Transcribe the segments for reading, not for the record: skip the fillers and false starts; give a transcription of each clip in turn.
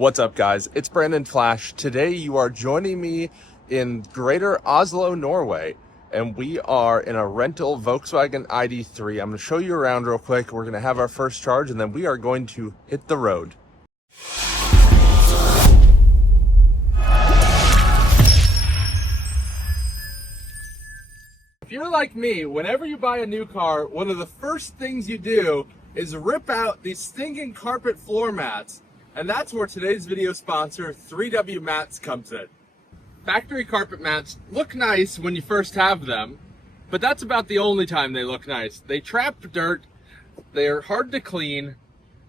What's up, guys? It's Brandon Flash. Today you are joining me in Greater Oslo, Norway, and we are in a rental Volkswagen ID3. I'm going to show you around real quick. We're going to have our first charge, and then we are going to hit the road. If you're like me, whenever you buy a new car, one of the first things you do is rip out these stinking carpet floor mats. And that's where today's video sponsor, 3W Mats, comes in. Factory carpet mats look nice when you first have them, but that's about the only time they look nice. They trap dirt, they're hard to clean,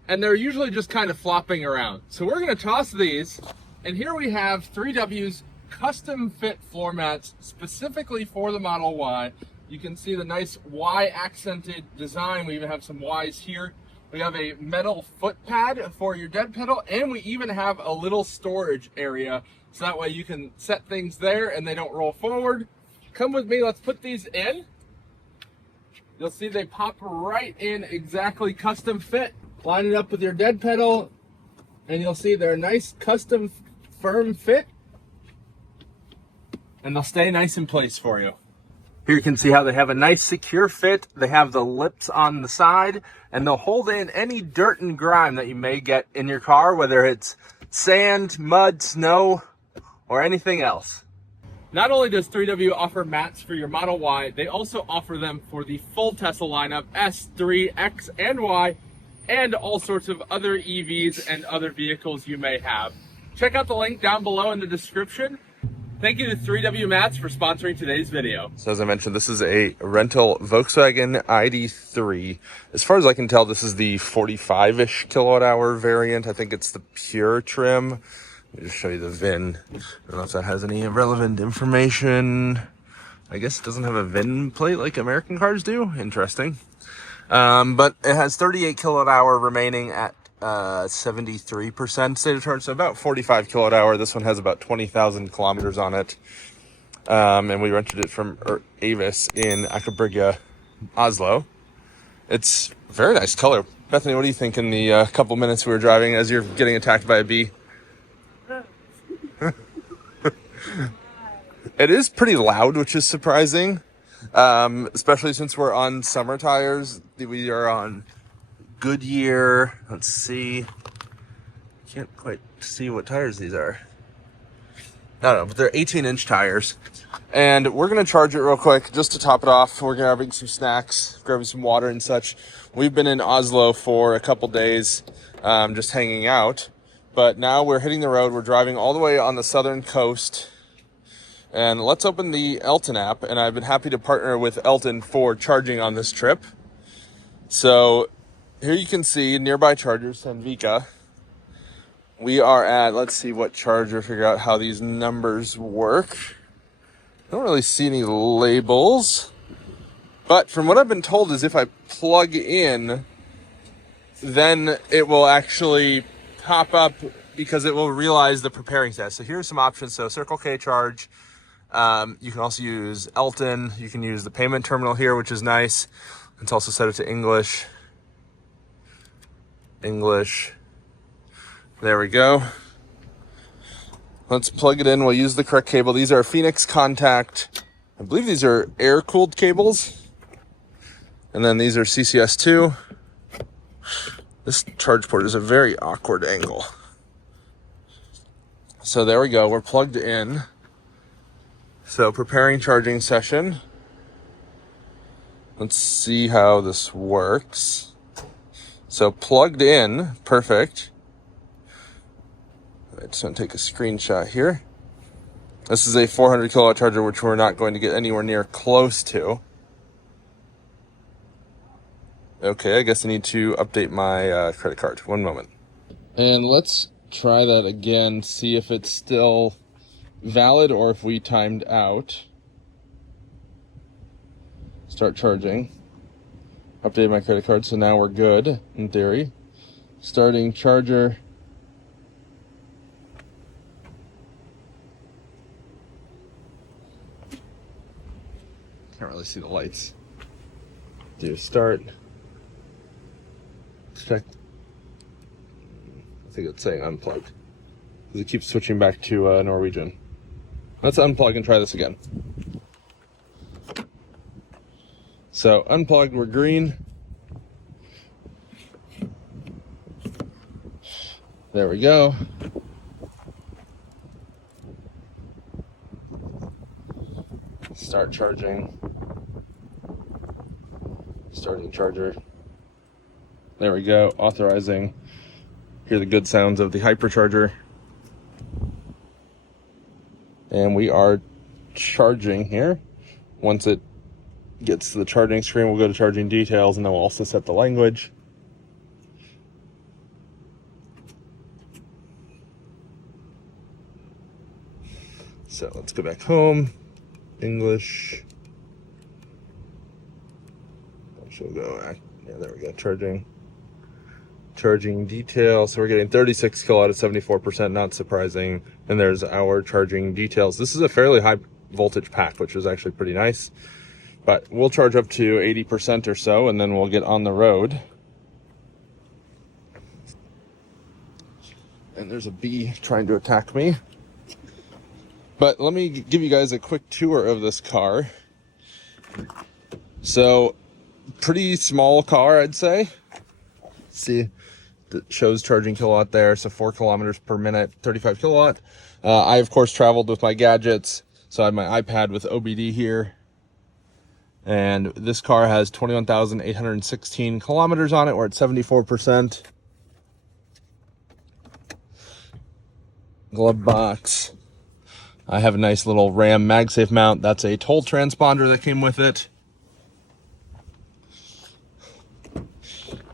and they're usually just kind of flopping around. So we're gonna toss these, and here we have 3W's custom fit floor mats specifically for the Model Y. You can see the nice Y accented design. We even have some Ys here. We have a metal foot pad for your dead pedal, and we even have a little storage area, so that way you can set things there and they don't roll forward. Come with me, let's put these in. You'll see they pop right in exactly custom fit. Line it up with your dead pedal, and you'll see they're a nice custom firm fit, and they'll stay nice in place for you. Here you can see how they have a nice secure fit. They have the lips on the side, and they'll hold in any dirt and grime that you may get in your car, whether it's sand, mud, snow, or anything else. Not only does 3W offer mats for your Model Y, they also offer them for the full Tesla lineup, S, 3, X, and Y, and all sorts of other EVs and other vehicles you may have. Check out the link down below in the description. Thank you to 3W Mats for sponsoring today's video. So as I mentioned, this is a rental Volkswagen ID3. As far as I can tell, this is the 45-ish kilowatt hour variant. I think it's the pure trim. Let me just show you the VIN. I don't know if that has any relevant information. I guess it doesn't have a VIN plate like American cars do. Interesting. But it has 38 kilowatt hour remaining at 73% state of charge, so about 45 kilowatt hour. This one has about 20,000 kilometers on it, and we rented it from Avis in Aker Oslo. It's a very nice color. Bethany, what do you think in the couple minutes we were driving as you're getting attacked by a bee? It is pretty loud, which is surprising, especially since we're on summer tires. We are on Goodyear. Let's see. Can't quite see what tires these are. I don't know, but they're 18-inch tires. And we're going to charge it real quick just to top it off. We're grabbing some snacks, grabbing some water and such. We've been in Oslo for a couple days, just hanging out. But now we're hitting the road. We're driving all the way on the southern coast. And let's open the Elton app. And I've been happy to partner with Elton for charging on this trip. So here you can see nearby chargers, Sandvika. We are at, let's see what charger, figure out how these numbers work. I don't really see any labels. But from what I've been told is if I plug in, then it will actually pop up because it will realize the preparing test. So here's some options. So Circle K charge. You can also use Elton. You can use the payment terminal here, which is nice. It's also set it to English. There we go. Let's plug it in. We'll use the correct cable. These are Phoenix Contact. I believe these are air-cooled cables. And then these are CCS2. This charge port is a very awkward angle. So there we go. We're plugged in. So preparing charging session. Let's see how this works. So plugged in, perfect. I just want to take a screenshot here. This is a 400 kilowatt charger, which we're not going to get anywhere near close to. Okay, I guess I need to update my credit card. One moment. And let's try that again, see if it's still valid or if we timed out. Start charging. Update my credit card, so now we're good, in theory. Starting charger. Can't really see the lights. Do start. Check. I think it's saying unplugged. because it keeps switching back to Norwegian. Let's unplug and try this again. So unplugged, we're green. There we go. Start charging. Starting charger. There we go. Authorizing. Hear the good sounds of the hypercharger. And we are charging here. Once it gets to the charging screen, we'll go to charging details, and then we'll also set the language. So let's go back home. English. She'll go, yeah, there we go, charging detail. So we're getting 36 kilowatt at 74%, not surprising. And there's our charging details. This is a fairly high voltage pack, which is actually pretty nice. But we'll charge up to 80% or so, and then we'll get on the road. And there's a bee trying to attack me. But let me give you guys a quick tour of this car. So, pretty small car, I'd say. See, it shows charging kilowatt there, so 4 kilometers per minute, 35 kilowatt. I, of course, traveled with my gadgets, so I have my iPad with OBD here. And this car has 21,816 kilometers on it. We're at 74%. Glove box. I have a nice little Ram MagSafe mount. That's a toll transponder that came with it.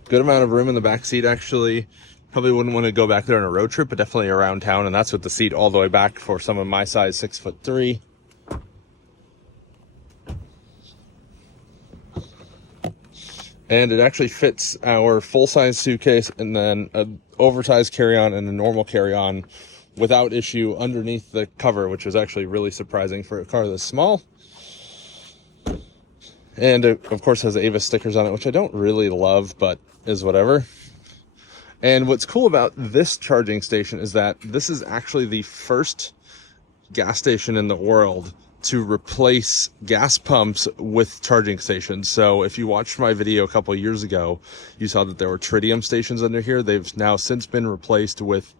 Good amount of room in the back seat, actually. Probably wouldn't want to go back there on a road trip, but definitely around town. And that's with the seat all the way back for someone my size, 6'3". And it actually fits our full-size suitcase and then an oversized carry-on and a normal carry-on without issue underneath the cover, which is actually really surprising for a car this small. And it, of course, has Avis stickers on it, which I don't really love, but is whatever. And what's cool about this charging station is that this is actually the first gas station in the world to replace gas pumps with charging stations. So if you watched my video a couple of years ago, you saw that there were tritium stations under here. They've now since been replaced with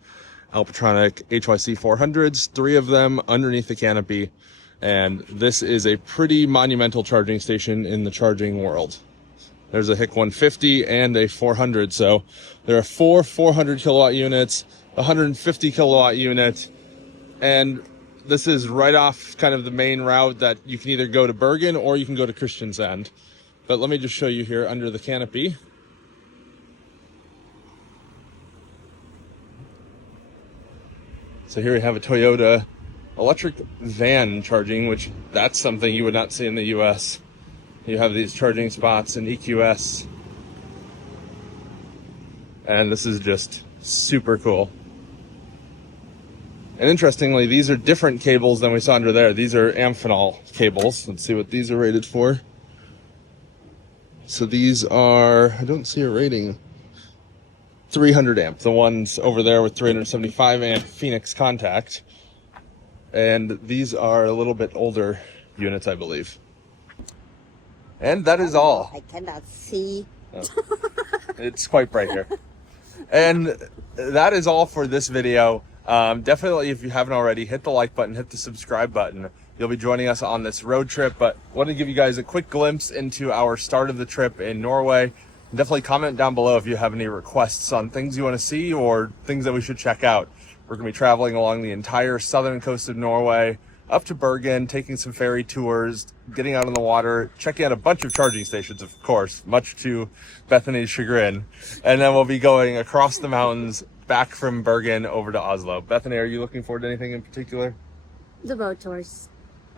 Alpatronic HYC 400s, 3 of them underneath the canopy. And this is a pretty monumental charging station in the charging world. There's a HIC 150 and a 400. So there are 4 400 kilowatt units, 150 kilowatt unit, and this is right off kind of the main route that you can either go to Bergen or you can go to Kristiansand. But let me just show you here under the canopy. So here we have a Toyota electric van charging, which that's something you would not see in the US. You have these charging spots in EQS. And this is just super cool. And interestingly, these are different cables than we saw under there. These are Amphenol cables. Let's see what these are rated for. So these are, I don't see a rating, 300 amp. The ones over there with 375 amp Phoenix contact. And these are a little bit older units, I believe. And that is all. I cannot see. Oh, it's quite bright here. And that is all for this video. Definitely, if you haven't already, hit the like button, hit the subscribe button. You'll be joining us on this road trip, but want to give you guys a quick glimpse into our start of the trip in Norway. Definitely comment down below if you have any requests on things you want to see or things that we should check out. We're going to be traveling along the entire southern coast of Norway, up to Bergen, taking some ferry tours, getting out on the water, checking out a bunch of charging stations, of course, much to Bethany's chagrin. And then we'll be going across the mountains back from Bergen over to Oslo. Bethany, are you looking forward to anything in particular? The boat tours.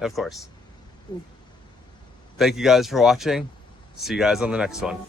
Of course. Thank you guys for watching. See you guys on the next one.